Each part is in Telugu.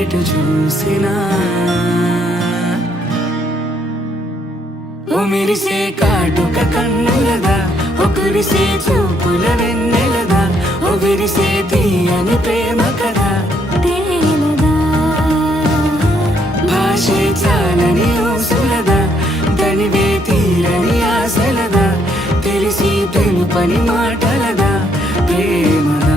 ఎటు చూసినా ఓ మెరిసే కాటుక కన్నులదా, ఓ కురిసే చూపుల వెన్నెలదా, ఓ విరిసే తీయని ప్రేమ కదా భాషే చాలని ఊసులదా, తనివే తీరని ఆశలదా, తెలిసి తెలుపని మాటలదా ప్రేమదా.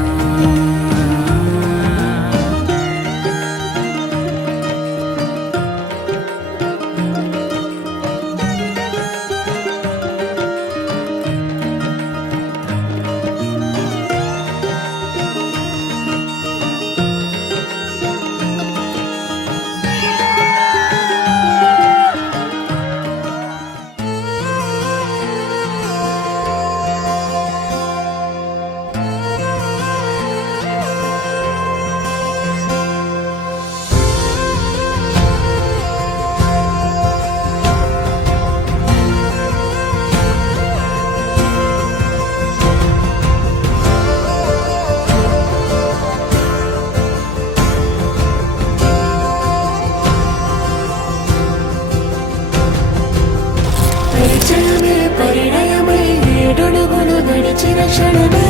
పరిచయమే పరిణయమై ఏడడుగులు నడిచిన క్షణమే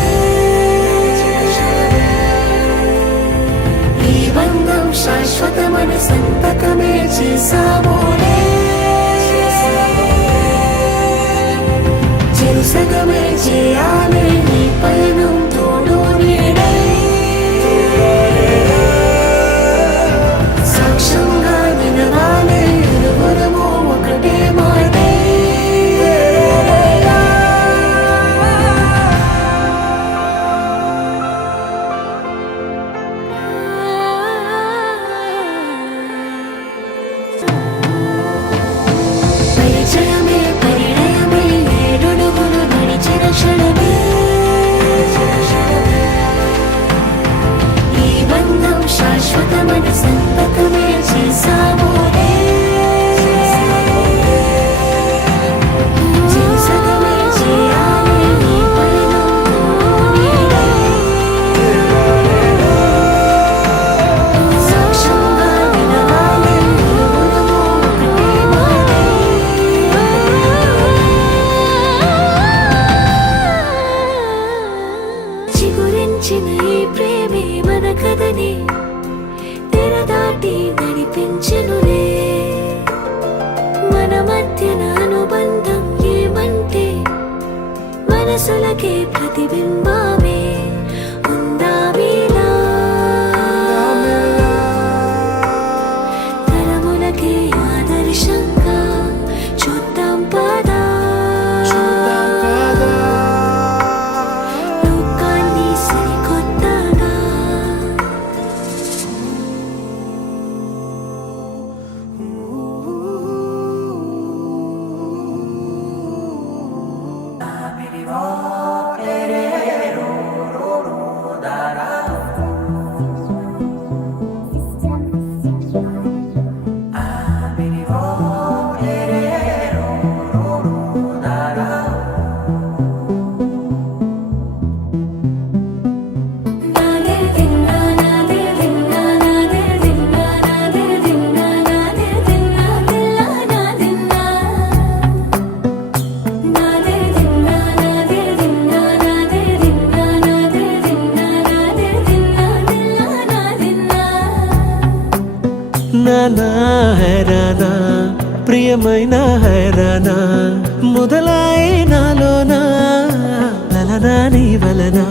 ఈ బంధం శాశ్వతమని సంతకమే చేసామోనే చెరుసగమే చేయాలి ఈ పయనం తోడు నీడై సాక్ష్యంగా నిలవాలి ఇరువురము ఒకటే మాటే పరిచయమే పరిణయమై ఏడడుగులు నడిచిన క్షణమే ఈ బంధం శాశ్వతమని సంతకమే చేసామోనే చెరుసగమే చేయాలి ఈ పయనం నీడై సాక్ష్యంగా నిలవాలి ఇరువురము ఒకటే మాటే చిగురించిన ఈ ప్రేమే మన కథని తెరదాటి నడిపించెనులే మన మధ్యన అనుబంధం ఏమంటే మనసులకే ప్రతిబింబమే ఉందామీలా తరములకే ఆదర్శంగా చూద్దాం పదా లోకాన్ని సరికొత్తగా నానా హైరానా ప్రియమైన హైరానా మొదలై నాలోనా లలనా నీ వలనా